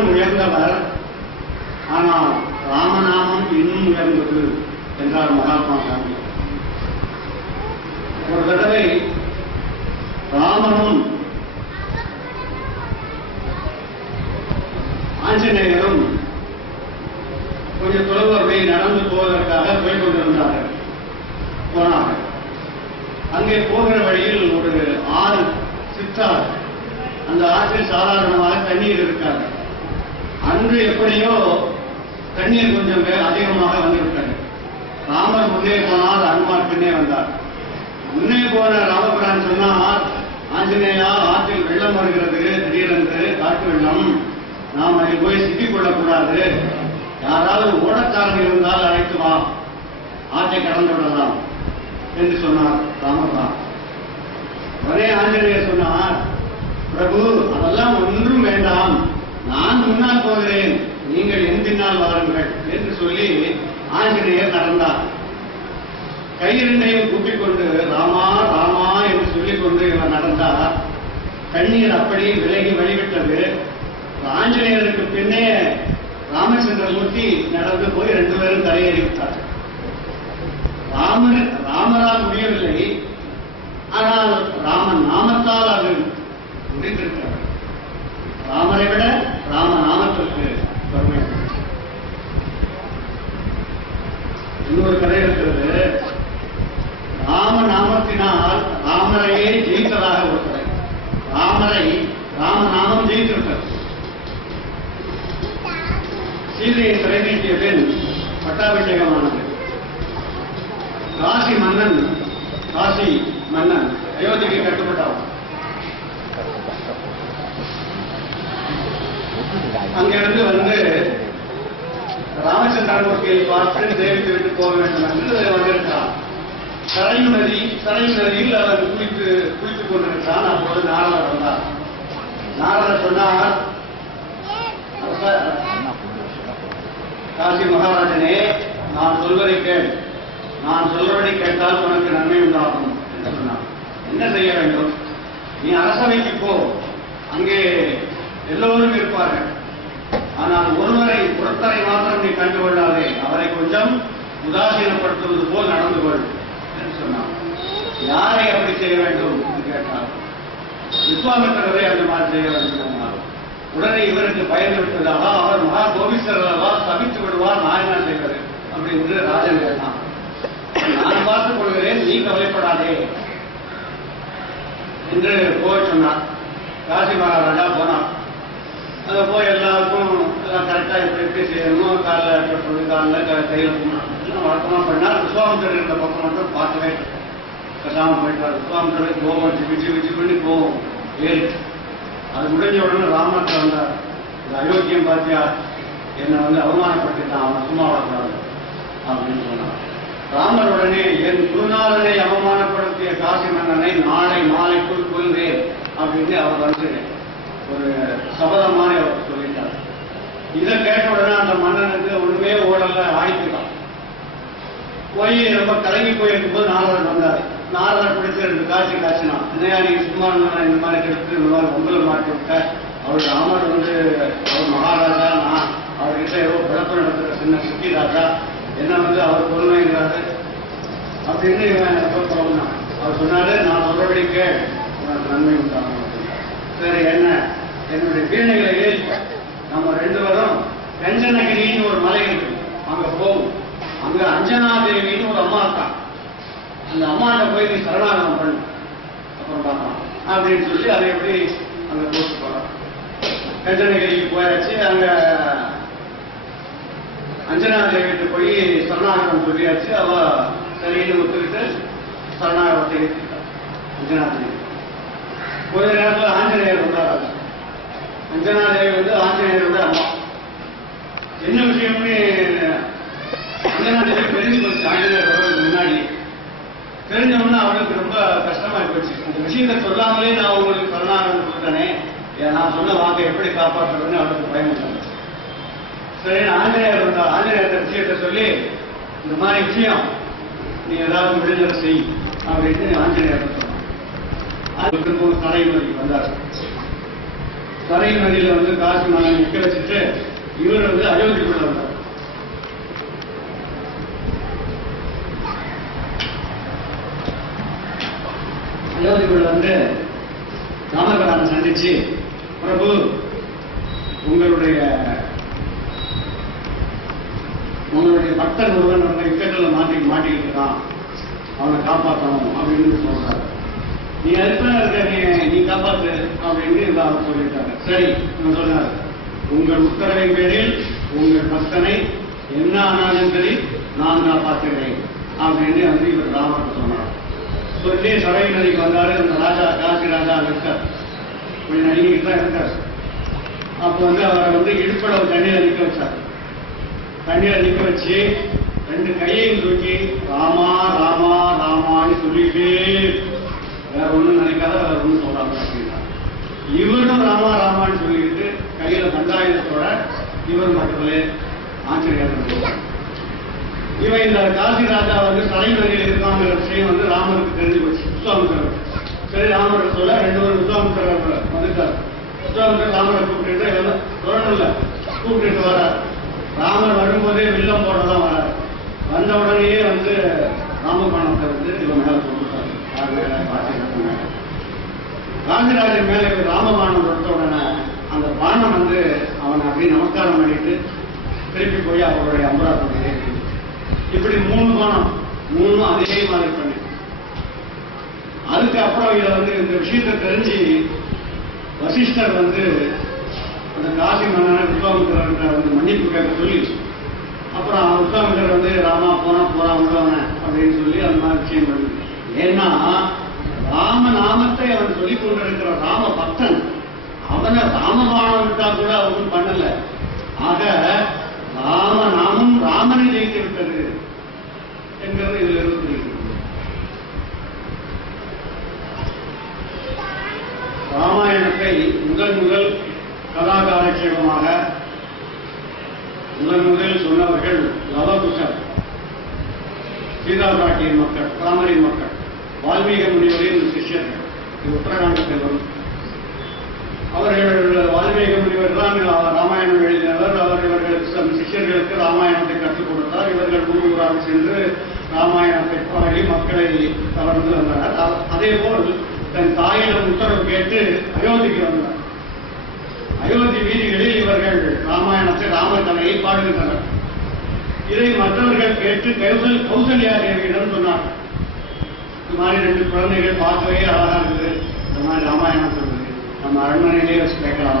ராவணன் உயர்ந்தவர். ஆனால் ராமநாமம் இன்னும் உயர்ந்தது என்றார் மகாத்மா காந்தி. ஒரு தடவை ராமனும் ஆஞ்சநேயரும் கொஞ்சம் தொலைவு நடந்து போவதற்காக போய் கொண்டிருந்தார்கள். போனார்கள். அங்கே போகிற வழியில் ஒரு ஆறு சித்தார் அந்த ஆற்றில் சாதாரணமாக தண்ணீர் இருக்காது. அன்று எப்படியோ தண்ணீர் கொஞ்சம் அதிகமாக வந்துவிட்டது. ராமர் முன்னே போனால் அனுமார் பின்னே வந்தார். முன்னே போன ராமபிரான் சொன்னார் ஆஞ்சநேயா ஆற்றில் வெள்ளம் வருகிறது திடீரென்று காட்டு வெள்ளம். நாம் அதில் போய் சிக்கிக் கொள்ளக்கூடாது. யாராவது ஓடக்காரன் இருந்தால் அழைத்து வா. ஆற்றை கடந்து விடலாம். என்று சொன்னார் ராமபிரான். ஒரே ஆஞ்சநேயர் சொன்னார் பிரபு அதெல்லாம் ஒன்றும் வேண்டாம். நான் முன்னால் போகிறேன். நீங்கள் என் பின்னால் வாருங்கள் என்று சொல்லி ஆஞ்சநேயர் நடந்தார். கையிரண்டையும் கூட்டிக் கொண்டு ராமா ராமா என்று சொல்லிக் கொண்டு இவர் நடந்தார். கண்ணீர் அப்படி விலகி வழிவிட்டது. ஆஞ்சநேயருக்கு பின்னே ராமச்சந்திரமூர்த்தி நடந்து போய் ரெண்டு பேரும் தலையேறி விட்டார் ராமர் ராமரால் முடியவில்லை. ஆனால் ராமன் நாமத்தால் அது முடிந்திருக்கிறார் ராமரை விட ராம நாமத்திற்கு பெருமை. இன்னொரு கதை இருக்கிறது. ராம நாமத்தினால் ராமரையே ஜெயித்ததாக ஒரு கதை. ராமரை ராம நாமம் ஜெயித்திருக்கிறது. சீதையை சிறை நீட்டிய பெண் பட்டாபிஷேகமானது. காசி மன்னன் காசி மன்னன் அயோத்திக்கு கட்டுப்பட்டவன் அங்கிருந்து வந்து ராமச்சந்திரமூர்த்தியை பார்த்து தேவிக்கு விட்டு போக வேண்டும் என்று வந்திருக்கிறான் சரையு நதி சரையு நதியில் அவர் குளித்து குளித்துக் கொண்டிருக்கிறான் அப்போது நாரதர் வந்தார். நாரதர் சொன்னார் காசி மகாராஜனே நான் சொல்வதை கேள். நான் சொல்வதை கேட்டால் உனக்கு நன்மை உண்டாகும் என்று சொன்னார். என்ன செய்ய வேண்டும்? நீ அரசவைக்கு போ. அங்கே எல்லோரும் இருப்பார்கள் ஆனால் ஒருவரை ஒருத்தரை மாத்திரம் நீ கண்டு கொள்ளாதே அவரை கொஞ்சம் உதாசீனப்படுத்துவது போல் நடந்து கொள் என்று சொன்னார் யாரை அப்படி செய்ய வேண்டும் என்று கேட்டார் விஸ்வாமித்திரரை அந்த மாதிரி செய்ய வேண்டும் உடனே இவருக்கு பயந்து விட்டதாக அவர் மகா கோபிஸ்தர் அல்லவா? சபித்து விடுவார் நான் என்ன செய்வது? அப்படி என்று ராஜன் கேட்டான். நான் பார்த்துக் கொள்கிறேன் நீ கவலைப்படாதே. என்று போய் சொன்னார் காசி மகாராஜா போனான் அங்க போய் எல்லாம் எல்லாம் இப்படி எப்படி செய்யணும் காலில் கட்டுறது காலில் கையில் கையில போகணும் பண்ணால் விஸ்வாமித்தர் இருந்த பக்கம் மட்டும் பார்க்கவே கசாமல் போயிட்டார் விஸ்வாமித்தர் கோபம் ஜிபி ஜிபி பண்ணி கோபம் ஏறிச்சு அது முடிஞ்ச உடனே ராமத்தில் வந்தார். இந்த அயோக்கியம் பார்த்தியா என்னை வந்து அவமானப்படுத்திட்டான். அவன் சும்மா வரக்கூடாது அப்படின்னு சொன்னார் ராமர் உடனே என் குருநாதனை அவமானப்படுத்திய காசி மன்னனை நாளை மாலைக்குள் கொள்வேன் அப்படின்னு அவர் வந்து ஒரு சபதமான அவர் சொல்லிட்டார். இதை கேட்ட உடனே அந்த மன்னனுக்கு ஒண்ணுமே ஓடல ஆயிட்டுதான் போய் ரொம்ப கலங்கி போயிருக்கும் போது நாரதர் வந்தார். நாரதர் பிடிச்சு ரெண்டு காட்சி காய்ச்சினான் என்னையா நீங்க சும்மா இந்த மாதிரி கெடுத்து இந்த மாதிரி உங்களை மாட்டி விட்ட. அவர் ராமர் வந்து அவர் மகாராஜா நான் அவர்கிட்ட ஏதோ குழப்பம் நடத்துற சின்ன சிட்டி ராஜா என்ன வந்து அவர் பொறுமைங்கிறாரு அப்படின்னு இவன் ரொம்ப போகணும் அவர் சொன்னாரு நான் சொல்றபடி கேள். நன்மை உண்டாகும். சரி என்ன? என்னுடைய வீணைகளை நம்ம ரெண்டு பேரும் கஞ்சனகிரின்னு ஒரு மலை இருக்கு அங்க போகும் அங்க அஞ்சனா தேவின்னு ஒரு அம்மா இருக்கா. அந்த அம்மாட்ட போய் நீ சரணாகதம் பண்ணு. அப்புறம் பார்க்கலாம். அப்படின்னு சொல்லி அதை எப்படி அங்க போட்டு போறோம். கஞ்சனகிரிக்கு போயாச்சு. அங்க அஞ்சனா தேவிட்டு போய் சரணாகதம் சொல்லியாச்சு. அவ சரின்னு ஒத்துக்கிட்டு சரணாகதத்தை அஞ்சனா தேவி கொஞ்ச நேரத்தில் ஆஞ்சநேயர் வந்தாராச்சு அஞ்சனாதேவி வந்து ஆஞ்சநேயரோட அம்மா. என்ன விஷயம்னு அஞ்சனாதேவி தெரிஞ்சு போச்சு ஆஞ்சநேயர் வர்றதுக்கு முன்னாடி தெரிஞ்சவொன்னே அவளுக்கு ரொம்ப கஷ்டமா போச்சு அந்த விஷயத்தை சொல்லாமலே நான் உங்களுக்கு சரணாகதம் கொடுத்தனே. நான் சொன்ன வாக்கை எப்படி காப்பாற்றுறதுன்னு அவளுக்கு பயம் வந்துச்சு சரி ஆஞ்சநேயர் வந்தார் ஆஞ்சநேயர் விஷயத்தை சொல்லி இந்த மாதிரி விஷயம் நீ ஏதாவது விடுதலை செய் அப்படின்னு ஆஞ்சநேயர் சொன்னார். அதுக்கு ஒரு தலைமுறைக்கு வந்தார். சரை நதியில வந்து காசு மலை நிக்க வச்சுட்டு இவர் வந்து அயோத்திக்குள்ள வந்தார். அயோத்திக்குள்ள வந்து ராமபிரானை சந்திச்சு பிரபு உங்களுடைய உங்களுடைய பக்தர் ஒருவன் வந்து இக்கட்டில் மாட்டி மாட்டிக்கிட்டு இருக்கான். அவனை காப்பாற்றணும் அப்படின்னு சொல்றாரு. நீ அதுக்குள்ள இருக்க நீ காப்பாத்து அப்படின்னு இந்த அவர் சரி நான் சொன்னார் உங்கள் உத்தரவின் பேரில் உங்கள் பக்தனை என்ன ஆனாலும் சரி நான் காப்பாற்றுகிறேன் அப்படின்னு வந்து இவர் ராமர் சொன்னார். சொல்லி சபை நதிக்கு வந்தாரு அந்த ராஜா காசி ராஜா இருக்கார் இப்படி நடிகிட்டு தான் இருக்கார் அப்போ வந்து அவரை வந்து இடுப்பளவு தண்ணியில நிற்க வச்சார். தண்ணீரை நிற்க வச்சு ரெண்டு கையையும் தூக்கி ராமா ராமா ராமான்னு சொல்லிட்டே வேற ஒண்ணும் நினைக்காத வேற ஒண்ணும் சொல்றாங்க அப்படின்னா இவரும் ராமா ராமான்னு சொல்லிக்கிட்டு கையில தண்டாயுதத்தோட இவர் பக்கத்துல ஆச்சரியம் இவன் இந்த காசி ராஜா வந்து தலைவரையில் இருக்காங்கிற விஷயம் வந்து ராமருக்கு தெரிஞ்சு போச்சு. விஸ்வாமித்திரர் சரி ராமர் சொல்ல ரெண்டு பேரும் விஸ்வாமித்திரர் வந்துட்டார். விஸ்வாமித்திரர் ராமரை கூப்பிட்டு எல்லாம் சொல்லணும் கூப்பிட்டு வரார். ராமர் வரும்போதே வில்லம் போடதான் வரார். வந்த உடனேயே வந்து ராமபாணத்தை வந்து இவன் மேல சொல்லுவார் ராஜராஜன் மேல ராமபானம் மேல கொடுத்த உடனே அந்த பானம் வந்து அவனை அப்படியே நமஸ்காரம் பண்ணிட்டு திருப்பி போய் அவருடைய அம்பராத்துடைய இப்படி மூணு பானம் மூணு அதே மாதிரி பண்ணி. அதுக்கப்புறம் இதை வந்து இந்த விஷயத்தை தெரிஞ்சு வசிஷ்டர் வந்து அந்த காசி மன்னன விஸ்வாமித்திரர் வந்து மன்னிப்பு கேட்க சொல்லி அப்புறம் விஸ்வாமித்திரர் வந்து ராமா போனா போறா உள்ளவன அப்படின்னு சொல்லி அந்த மாதிரி விஷயம் பண்ணி ஏன்னா ராம நாமத்தை அவன் சொல்லிக் கொண்டிருக்கிற ராம பக்தன் அவனை ராமபானம் விட்டா கூட அவனும் பண்ணல. ஆக ராம நாமம் ராமனை ஜெயித்து விட்டது என்கிறது இதுல இருந்து ராமாயணத்தை முதல் முதல் கதாகாலட்சேபமாக முதல் முதல் சொன்னவர்கள் லவகுஷர் சீதா பிராட்டியின் மக்கள் ராமரின் மக்கள். வால்மீக முனிவரின் சிஷ்யர்கள் இது உத்தரகாண்டத்தில் வரும் அவர்கள் வால்மீக முனிவர் தான் ராமாயணம் எழுதினவர். அவர் இவர்களுக்கு தம் சிஷ்யர்களுக்கு ராமாயணத்தை கற்றுக் கொடுத்தார். இவர்கள் ஊர் சென்று ராமாயணத்தை பாடி மக்களை கவர்ந்து வந்தனர் அதே போல் தன் தாயிடம் உத்தரவு கேட்டு அயோத்திக்கு வந்தார். அயோத்தி வீதிகளில் இவர்கள் ராமாயணத்தை ராமகதையை பாடுகின்றனர். இதை மற்றவர்கள் கேட்டு கௌசல் கௌசல்யா தேவியிடம் சொன்னார் இந்த மாதிரி ரெண்டு குழந்தைகள் பார்க்கவே அழகா இருக்குது. இந்த மாதிரி ராமாயணம் சொல்லுது நம்ம அரண்மனையிலே வச்சு கேட்கலாம்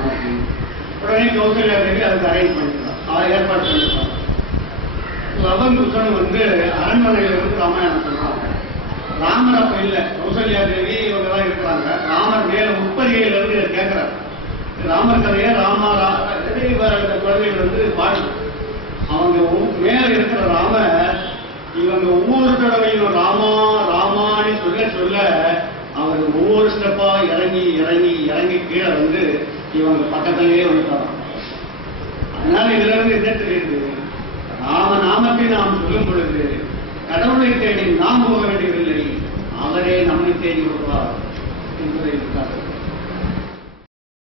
உடனே கௌசல்யா தேவி அதுக்கு அரேஞ்ச் பண்ணிக்கலாம். அதை ஏற்பாடு பண்ணிருக்காங்க லவன் குசன் வந்து அரண்மனையில இருந்து ராமாயணம் சொல்றாங்க. ராமர் அப்ப இல்ல. கௌசல்யா தேவி இவங்க தான் இருக்கிறாங்க. ராமர் மேல முப்பரிகையில இருந்து இதை கேட்கிறார் ராமர் கதையை ராமா குழந்தைகள் வந்து பாடு அவங்க மேல இருக்கிற ராமர் இவங்க ஒவ்வொரு தடவையும் ராமா ராமான்னு சொல்ல சொல்ல அவங்க ஒவ்வொரு ஸ்டெப்பா இறங்கி இறங்கி இறங்கி கீழே வந்து இவங்க பக்கத்திலேயே வந்துட்டாங்க. அதனால இதுல இருந்து என்ன தெரியுது? ராம நாமத்தை நாம் சொல்லும் பொழுது கடவுளை தேடி நாம் போக வேண்டியதில்லை. அவரே நம்மை தேடி வருவார் என்பதை